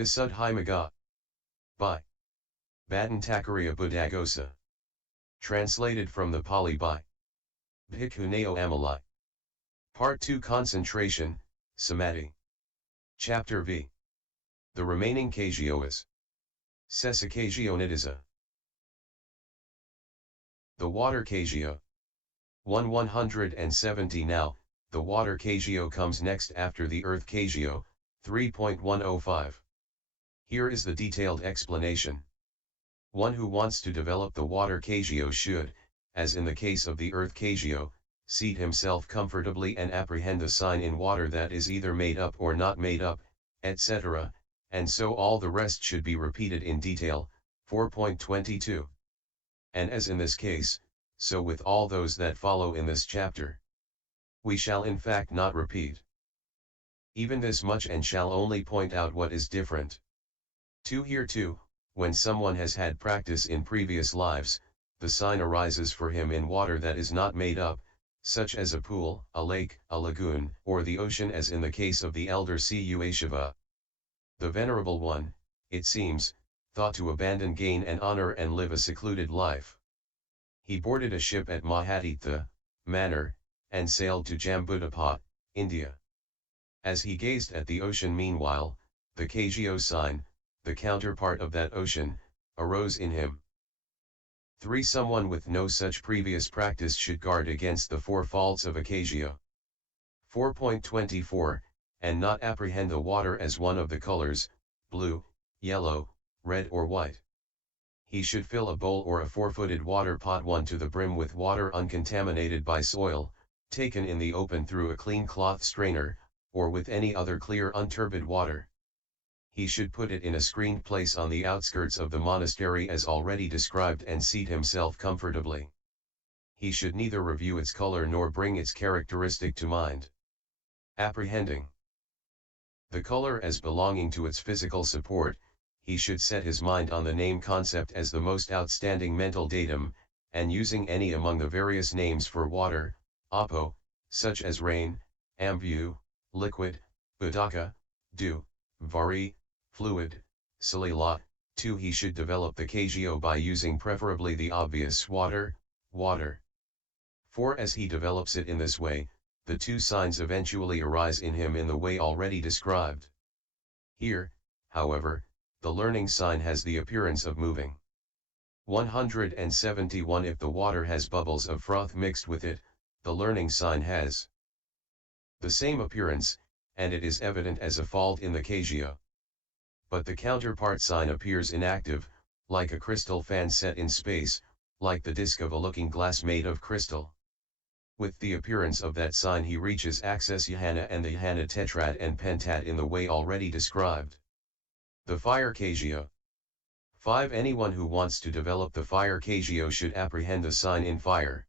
Visuddhimagga. By Bhattantakariya Buddhagosa. Translated from the Pali by Bhikkhu Naoamoli. Part 2 Concentration, Samadhi. Chapter V. The remaining KASIÓAS. Sesakasiōnidasa. The water KASIÓ. 170. Now, the water KASIÓ comes next after the earth KASIÓ, 3.105. Here is the detailed explanation. One who wants to develop the water KASIÓ should, as in the case of the earth KASIÓ, seat himself comfortably and apprehend the sign in water that is either made up or not made up, etc., and so all the rest should be repeated in detail, 4.22. And as in this case, so with all those that follow in this chapter. We shall in fact not repeat even this much and shall only point out what is different. 2. Here too, when someone has had practice in previous lives, the sign arises for him in water that is not made up, such as a pool, a lake, a lagoon, or the ocean as in the case of the Elder Cittagutta. The Venerable One, it seems, thought to abandon gain and honor and live a secluded life. He boarded a ship at Mahatitha, Manor, and sailed to Jambudapot, India. As he gazed at the ocean meanwhile, the KASIÓ sign, the counterpart of that ocean, arose in him. 3. Someone with no such previous practice should guard against the four faults of a KASIÓ. 4.24, and not apprehend the water as one of the colors, blue, yellow, red or white. He should fill a bowl or a 4-footed water pot 1 to the brim with water uncontaminated by soil, taken in the open through a clean cloth strainer, or with any other clear unturbid water. He should put it in a screened place on the outskirts of the monastery as already described and seat himself comfortably. He should neither review its color nor bring its characteristic to mind. Apprehending the color as belonging to its physical support, he should set his mind on the name concept as the most outstanding mental datum, and using any among the various names for water, apo, such as rain, ambu, liquid, udaka, dew, vari, fluid, salila. 2. He should develop the KASIÓ by using preferably the obvious water, water. 4. As he develops it in this way, the two signs eventually arise in him in the way already described. Here, however, the learning sign has the appearance of moving. 171. If the water has bubbles of froth mixed with it, the learning sign has the same appearance, and it is evident as a fault in the KASIÓ. But the counterpart sign appears inactive, like a crystal fan set in space, like the disc of a looking glass made of crystal. With the appearance of that sign he reaches access Jhana and the Jhana tetrad and pentat in the way already described. The fire KASIÓ. 5. Anyone who wants to develop the fire KASIÓ should apprehend the sign in fire.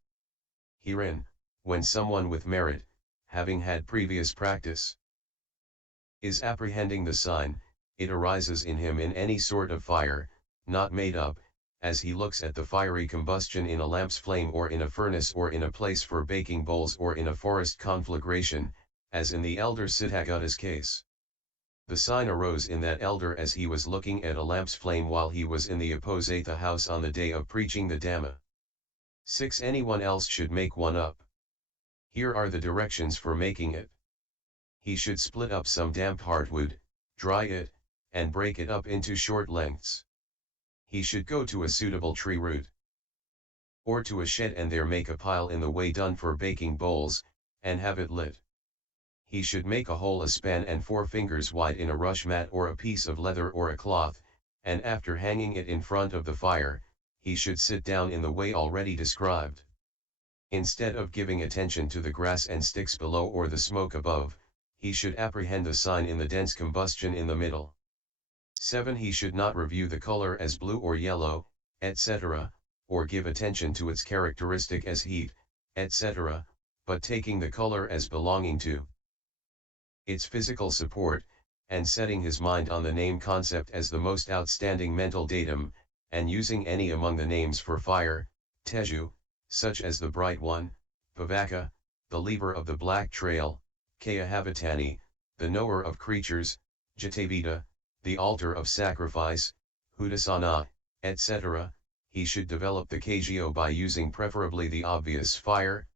Herein, when someone with merit, having had previous practice, is apprehending the sign, it arises in him in any sort of fire, not made up, as he looks at the fiery combustion in a lamp's flame or in a furnace or in a place for baking bowls or in a forest conflagration, as in the Elder Cittagutta's case. The sign arose in that elder as he was looking at a lamp's flame while he was in the Uposatha house on the day of preaching the Dhamma. 6. Anyone else should make one up. Here are the directions for making it. He should split up some damp heartwood, dry it, and break it up into short lengths. He should go to a suitable tree root or to a shed and there make a pile in the way done for baking bowls, and have it lit. He should make a hole a span and 4 fingers wide in a rush mat or a piece of leather or a cloth, and after hanging it in front of the fire, he should sit down in the way already described. Instead of giving attention to the grass and sticks below or the smoke above, he should apprehend the sign in the dense combustion in the middle. 7. He should not review the color as blue or yellow, etc., or give attention to its characteristic as heat, etc., but taking the color as belonging to its physical support, and setting his mind on the name concept as the most outstanding mental datum, and using any among the names for fire, teju, such as the bright one, pavaka, the lever of the black trail, Kaya Havatani, the knower of creatures, Jatavita, the altar of sacrifice, Uposatha, etc., he should develop the kasioa by using preferably the obvious fire.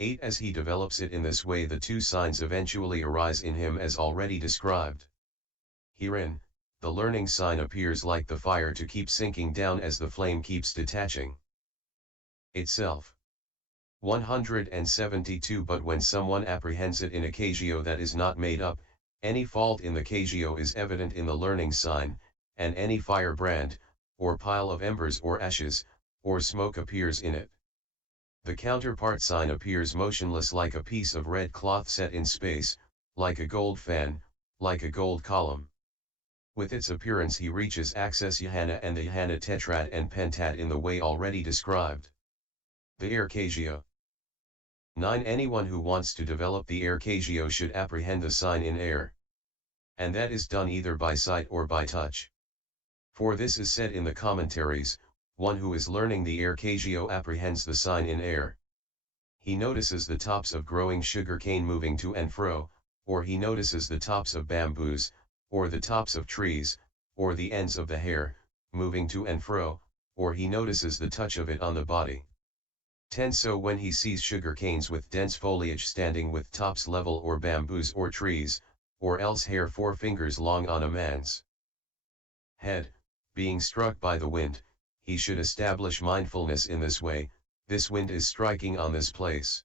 8. As he develops it in this way, the two signs eventually arise in him as already described. Herein, the learning sign appears like the fire to keep sinking down as the flame keeps detaching itself. 172. But when someone apprehends it in a kasioa that is not made up, any fault in the kasioa is evident in the learning sign, and any firebrand, or pile of embers or ashes, or smoke appears in it. The counterpart sign appears motionless like a piece of red cloth set in space, like a gold fan, like a gold column. With its appearance he reaches access Jhana and the Jhana tetrad and pentat in the way already described. The air kasioa. 9. Anyone who wants to develop the air kasioa should apprehend the sign in air. And that is done either by sight or by touch. For this is said in the commentaries, one who is learning the air kasioa apprehends the sign in air. He notices the tops of growing sugar cane moving to and fro, or he notices the tops of bamboos, or the tops of trees, or the ends of the hair, moving to and fro, or he notices the touch of it on the body. 10. So when he sees sugar canes with dense foliage standing with tops level, or bamboos or trees, or else hair 4 fingers long on a man's head, being struck by the wind, he should establish mindfulness in this way, this wind is striking on this place.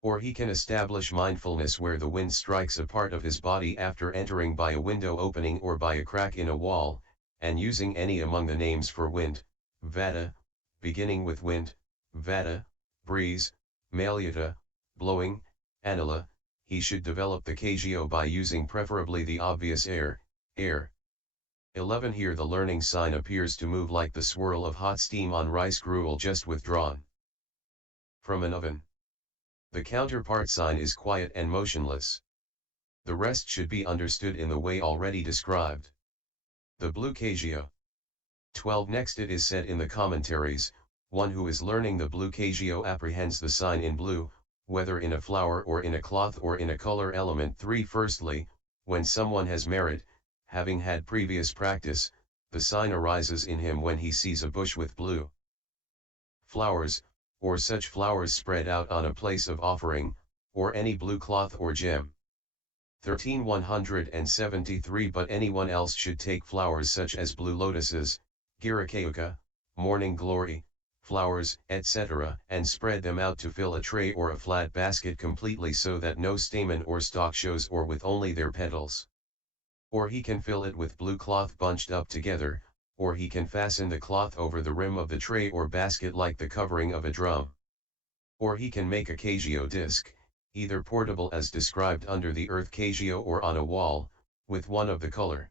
Or he can establish mindfulness where the wind strikes a part of his body after entering by a window opening or by a crack in a wall, and using any among the names for wind, vata, beginning with wind, vata, breeze, malyata, blowing, anila, he should develop the kasioa by using preferably the obvious air. 11. Here the learning sign appears to move like the swirl of hot steam on rice gruel just withdrawn from an oven. The counterpart sign is quiet and motionless. The rest should be understood in the way already described. The blue kasioa. 12. Next it is said in the commentaries, one who is learning the blue kasioa apprehends the sign in blue, whether in a flower or in a cloth or in a color element. 3. Firstly, when someone has merit, having had previous practice, the sign arises in him when he sees a bush with blue flowers, or such flowers spread out on a place of offering, or any blue cloth or gem. 13. 173. But anyone else should take flowers such as blue lotuses, girikauka, morning glory, flowers, etc., and spread them out to fill a tray or a flat basket completely so that no stamen or stalk shows, or with only their petals. Or he can fill it with blue cloth bunched up together, or he can fasten the cloth over the rim of the tray or basket like the covering of a drum. Or he can make a kasioa disc, either portable as described under the earth kasioa or on a wall, with one of the color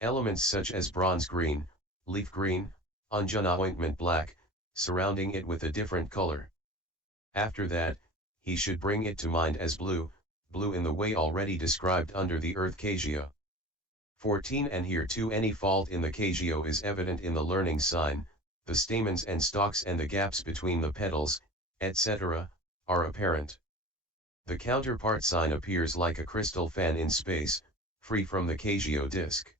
elements such as bronze green, leaf green, anjana ointment black, surrounding it with a different color. After that, he should bring it to mind as blue in the way already described under the earth kasioa. 14. And here too any fault in the kasioa is evident in the learning sign, the stamens and stalks and the gaps between the petals, etc., are apparent. The counterpart sign appears like a crystal fan in space, free from the kasioa disc.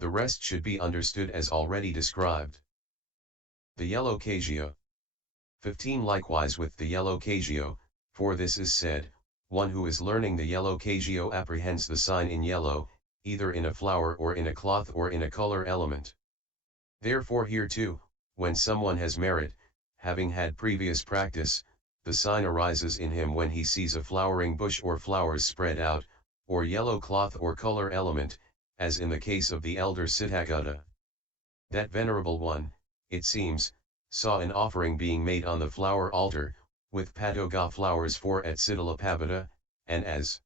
The rest should be understood as already described. The yellow kasioa. 15. Likewise with the yellow kasioa, for this is said, one who is learning the yellow kasioa apprehends the sign in yellow, either in a flower or in a cloth or in a color element. Therefore here too, when someone has merit, having had previous practice, the sign arises in him when he sees a flowering bush or flowers spread out, or yellow cloth or color element, as in the case of the Elder Cittagutta. That venerable one, it seems, saw an offering being made on the flower altar, with patoga flowers 4 at Cittagutta, and as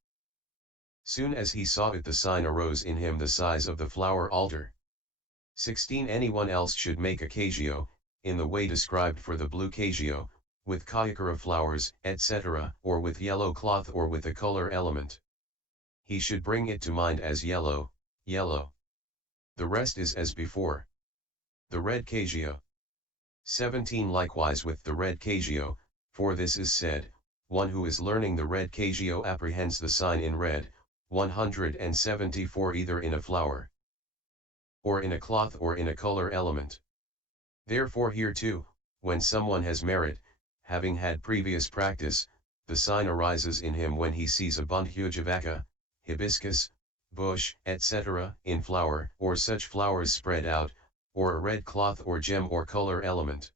soon as he saw it the sign arose in him the size of the flower altar. 16. Anyone else should make a kasioa, in the way described for the blue kasioa, with kayakara flowers, etc., or with yellow cloth or with a color element. He should bring it to mind as yellow. The rest is as before. The red kasioa. 17. Likewise with the red kasioa, for this is said, one who is learning the red kasioa apprehends the sign in red, 174 either in a flower, or in a cloth or in a color element. Therefore here too, when someone has merit, having had previous practice, the sign arises in him when he sees a Buddhist, hibiscus, bush, etc., in flower, or such flowers spread out, or a red cloth or gem or color element.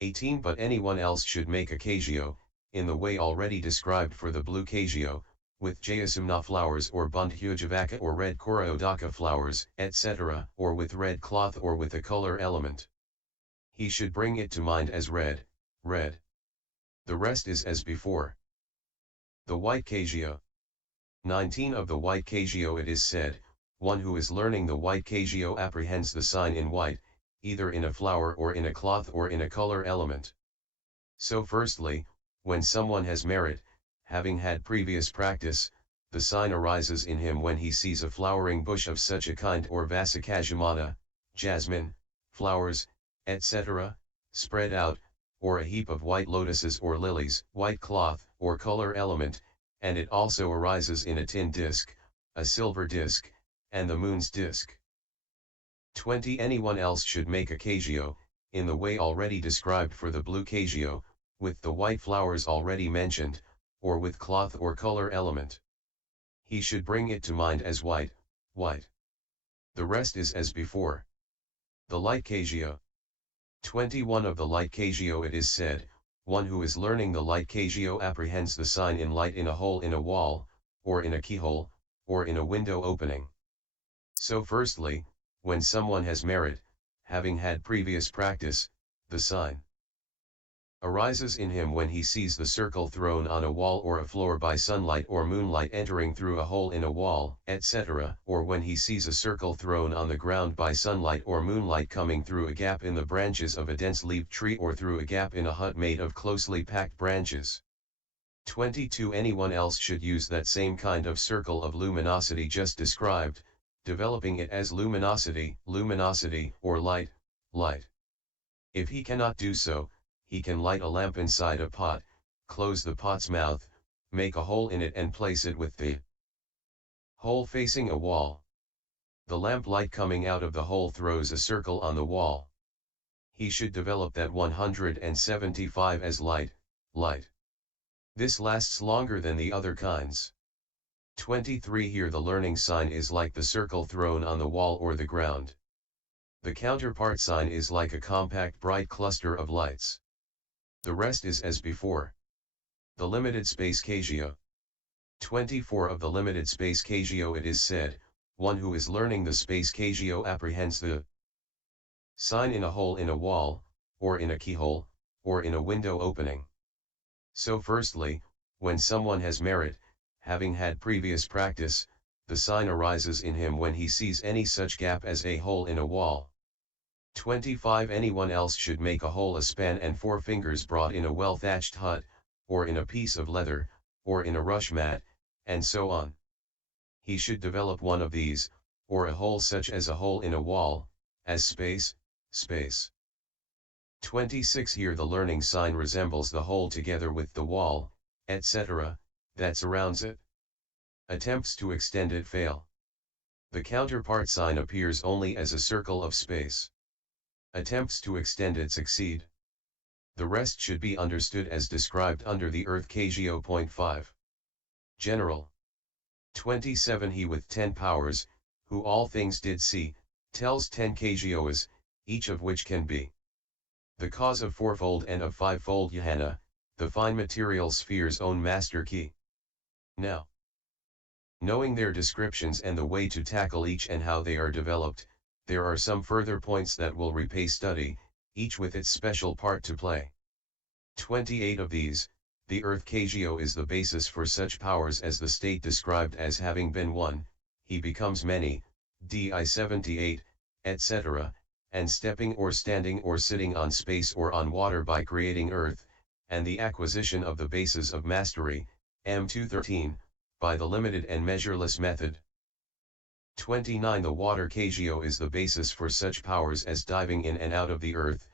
18 But anyone else should make a kasioa, in the way already described for the blue kasioa, with jayasamna flowers or Buddhist or red korodaka flowers, etc., or with red cloth or with a color element. He should bring it to mind as red, red. The rest is as before. The white kasioa. 19 Of the white kasioa it is said, one who is learning the white kasioa apprehends the sign in white, either in a flower or in a cloth or in a color element. So firstly, when someone has merit, having had previous practice, the sign arises in him when he sees a flowering bush of such a kind or vasikajamana, jasmine, flowers, etc., spread out, or a heap of white lotuses or lilies, white cloth, or color element, and it also arises in a tin disc, a silver disc, and the moon's disc. 20 Anyone else should make a kasioa, in the way already described for the blue kasioa, with the white flowers already mentioned, or with cloth or color element. He should bring it to mind as white, white. The rest is as before. The light kasioa. 21 Of the light kasioa it is said, one who is learning the light kasioa apprehends the sign in light in a hole in a wall, or in a keyhole, or in a window opening. So firstly, when someone has merit, having had previous practice, the sign arises in him when he sees the circle thrown on a wall or a floor by sunlight or moonlight entering through a hole in a wall, etc., or when he sees a circle thrown on the ground by sunlight or moonlight coming through a gap in the branches of a dense-leaved tree or through a gap in a hut made of closely packed branches. 22 Anyone else should use that same kind of circle of luminosity just described, developing it as luminosity, luminosity, or light, light. If he cannot do so, he can light a lamp inside a pot, close the pot's mouth, make a hole in it and place it with the hole facing a wall. The lamp light coming out of the hole throws a circle on the wall. He should develop that 175 as light, light. This lasts longer than the other kinds. 23 Here the learning sign is like the circle thrown on the wall or the ground. The counterpart sign is like a compact bright cluster of lights. The rest is as before. The limited space kasioa. 24 Of the limited space kasioa it is said, one who is learning the space kasioa apprehends the sign in a hole in a wall, or in a keyhole, or in a window opening. So firstly, when someone has merit, having had previous practice, the sign arises in him when he sees any such gap as a hole in a wall. 25 Anyone else should make a hole a span and 4 fingers broad in a well-thatched hut, or in a piece of leather, or in a rush mat, and so on. He should develop one of these, or a hole such as a hole in a wall, as space, space. 26 Here the learning sign resembles the hole together with the wall, etc., that surrounds it. Attempts to extend it fail. The counterpart sign appears only as a circle of space. Attempts to extend it succeed. The rest should be understood as described under the Earth Kasioa.5. General. 27 He with 10 powers, who all things did see, tells 10 kasioas, each of which can be the cause of fourfold and of fivefold jhana, the fine material sphere's own master key. Now, knowing their descriptions and the way to tackle each and how they are developed, there are some further points that will repay study, each with its special part to play. 28 Of these, the Earth Kasioa is the basis for such powers as the state described as having been one, he becomes many, di 78, etc., and stepping or standing or sitting on space or on water by creating earth, and the acquisition of the bases of mastery, M213, by the limited and measureless method. 29 The water Kasioa is the basis for such powers as diving in and out of the earth,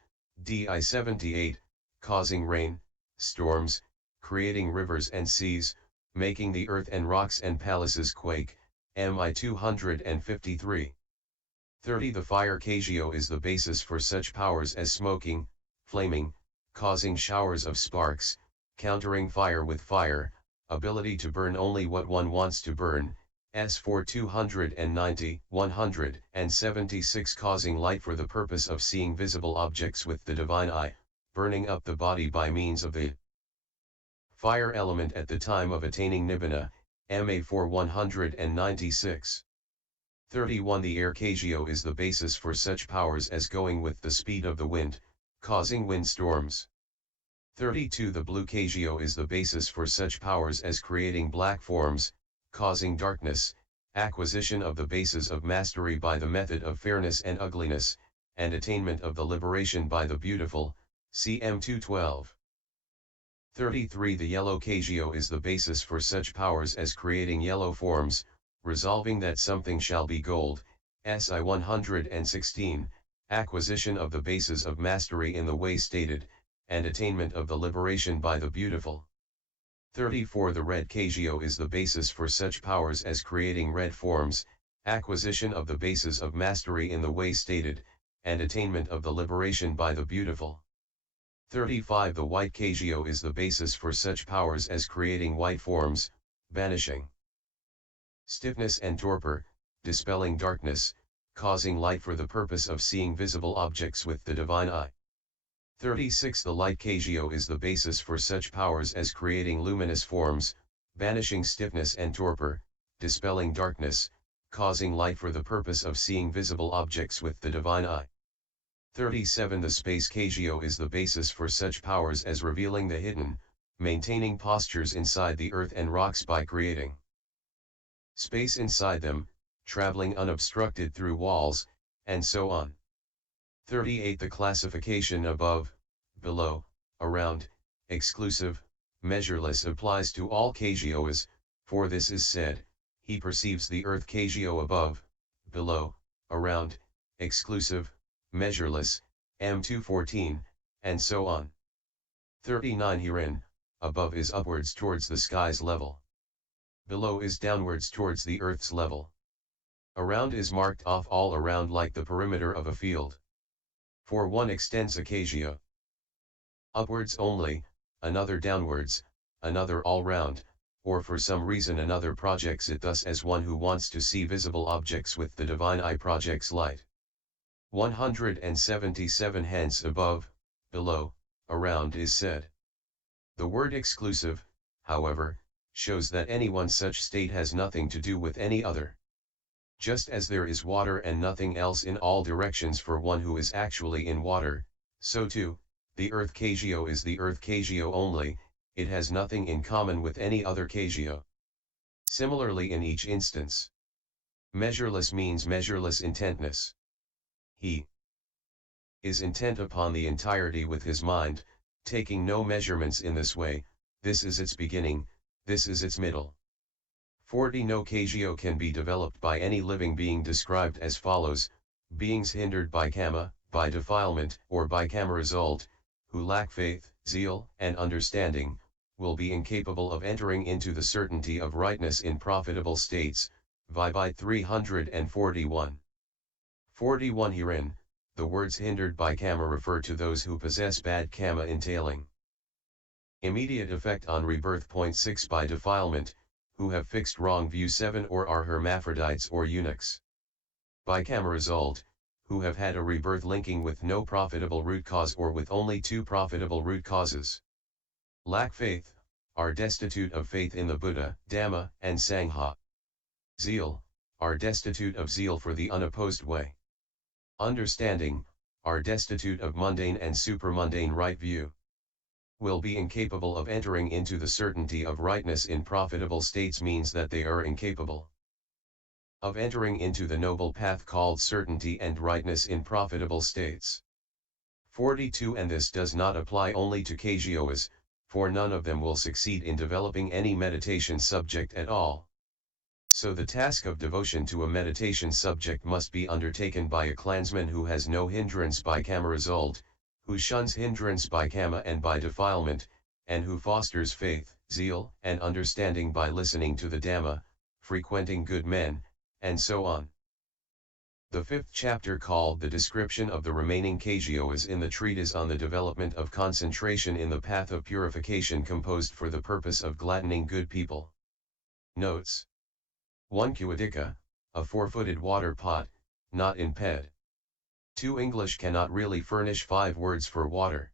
di 78, causing rain, storms, creating rivers and seas, making the earth and rocks and palaces quake, MI 253. 30. The fire kasioa is the basis for such powers as smoking, flaming, causing showers of sparks, countering fire with fire, ability to burn only what one wants to burn, S4 290, 176 causing light for the purpose of seeing visible objects with the divine eye, burning up the body by means of the fire element at the time of attaining nibbana, MA 4 196. 31. The air kasioa is the basis for such powers as going with the speed of the wind, causing windstorms. 32. The blue kasioa is the basis for such powers as creating black forms, causing darkness, acquisition of the basis of mastery by the method of fairness and ugliness, and attainment of the liberation by the beautiful, CM 212. 33. The yellow kasioa is the basis for such powers as creating yellow forms, resolving that something shall be gold, SI 116, acquisition of the basis of mastery in the way stated, and attainment of the liberation by the beautiful. 34. The red kasioa is the basis for such powers as creating red forms, acquisition of the basis of mastery in the way stated, and attainment of the liberation by the beautiful. 35. The white kasioa is the basis for such powers as creating white forms, banishing stiffness and torpor, dispelling darkness, causing light for the purpose of seeing visible objects with the divine eye. 36. The light kasioa is the basis for such powers as creating luminous forms, banishing stiffness and torpor, dispelling darkness, causing light for the purpose of seeing visible objects with the divine eye. 37. The space kasioa is the basis for such powers as revealing the hidden, maintaining postures inside the earth and rocks by creating space inside them, traveling unobstructed through walls, and so on. 38. The classification above, below, around, exclusive, measureless applies to all kasioas, for this is said, he perceives the earth kasioa above, below, around, exclusive, measureless, M214, and so on. 39. Herein, above is upwards towards the sky's level. Below is downwards towards the earth's level. Around is marked off all around like the perimeter of a field. For one extends a kasioa upwards only, another downwards, another all round, or for some reason another projects it thus as one who wants to see visible objects with the divine eye projects light. 177. Hence above, below, around is said. The word exclusive, however, shows that any one such state has nothing to do with any other. Just as there is water and nothing else in all directions for one who is actually in water, so too, the earth kasioa is the earth kasioa only, it has nothing in common with any other kasioa. Similarly in each instance. Measureless means measureless intentness. He is intent upon the entirety with his mind, taking no measurements in this way, this is its beginning, this is its middle. 40. No kasioa can be developed by any living being described as follows: beings hindered by kama, by defilement, or by kama result, who lack faith, zeal, and understanding, will be incapable of entering into the certainty of rightness in profitable states, Vibhai 341. 41. Herein, the words hindered by kama refer to those who possess bad kama entailing immediate effect on rebirth. 6. By defilement, who have fixed wrong view. 7. Or are hermaphrodites or eunuchs. By kama result, who have had a rebirth linking with no profitable root cause or with only two profitable root causes. Lack faith, are destitute of faith in the Buddha, Dhamma, and Sangha. Zeal, are destitute of zeal for the unopposed way. Understanding, are destitute of mundane and supramundane right view. Will be incapable of entering into the certainty of rightness in profitable states means that they are incapable of entering into the noble path called certainty and rightness in profitable states. 42. And this does not apply only to kasioas, for none of them will succeed in developing any meditation subject at all. So the task of devotion to a meditation subject must be undertaken by a clansman who has no hindrance by kama result, who shuns hindrance by kama and by defilement, and who fosters faith, zeal, and understanding by listening to the Dhamma, frequenting good men, and so on. The fifth chapter, called the description of the remaining KASIÓAS in the treatise on the development of concentration in the path of purification, composed for the purpose of gladdening good people. Notes. 1. Kuadika, a four-footed water pot, not in ped. 2. English cannot really furnish 5 words for water.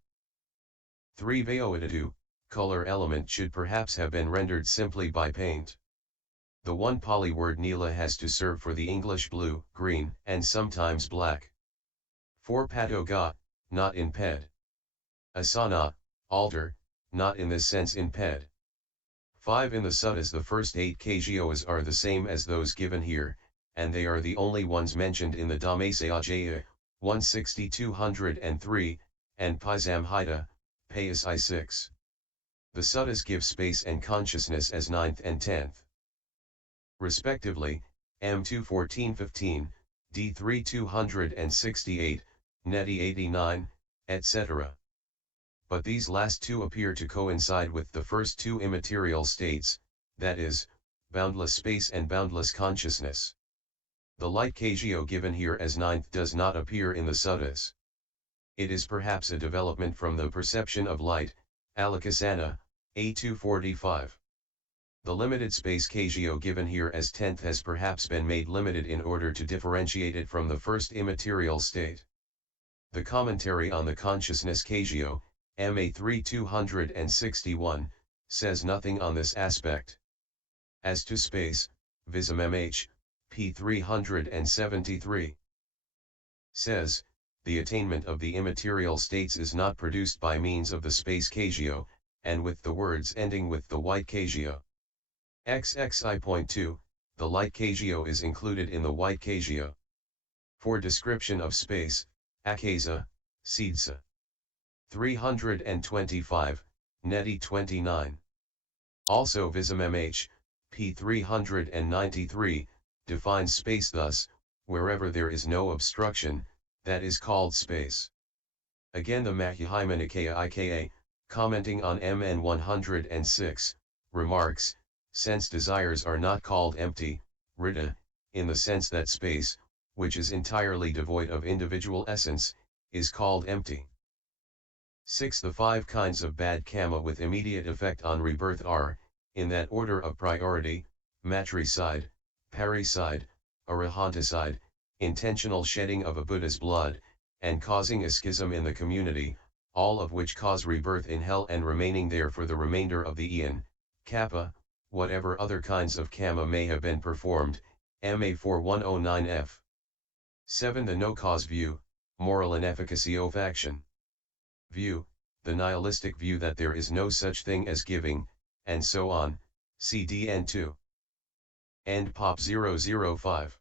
3. Vayoadadu, color element, should perhaps have been rendered simply by paint. The one Pali word nila has to serve for the English blue, green, and sometimes black. 4. Patoga, not in ped. Asana, altar, not in this sense in ped. 5. In the suttas, the first 8 KASIÓAS are the same as those given here, and they are the only ones mentioned in the Dhammasayajaya, 160-203, and Paisamhita, Payas I6. The suttas give space and consciousness as 9th and 10th. Respectively, M2 1415, D3 268, Neti 89, etc. But these last two appear to coincide with the first two immaterial states, that is, boundless space and boundless consciousness. The light KASIÓ given here as 9th does not appear in the suttas. It is perhaps a development from the perception of light, Alakasana, A245. The limited space KASIÓ given here as 10th has perhaps been made limited in order to differentiate it from the first immaterial state. The commentary on the consciousness KASIÓ, MA3 261, says nothing on this aspect. As to space, Visam MH, p. 373, says, the attainment of the immaterial states is not produced by means of the space KASIÓ, and with the words ending with the white KASIÓ. XXI.2, the light KASIÓ is included in the white KASIÓ. For description of space, Akasa, Seedsa. 325, Neti 29. Also Visam MH, p. 393, defines space thus: wherever there is no obstruction, that is called space. Again the Majjhima Nikaya Ika, commenting on MN 106, remarks, sense desires are not called empty, Rita, in the sense that space, which is entirely devoid of individual essence, is called empty. 6. The 5 kinds of bad karma with immediate effect on rebirth are, in that order of priority: matricide, parricide, arahanticide, intentional shedding of a Buddha's blood, and causing a schism in the community, all of which cause rebirth in hell and remaining there for the remainder of the eon. Kappa, whatever other kinds of karma may have been performed, MA 4109F. 7. The no-cause view, moral inefficacy of action. View, the nihilistic view that there is no such thing as giving, and so on, CDN 2. End Pop 005.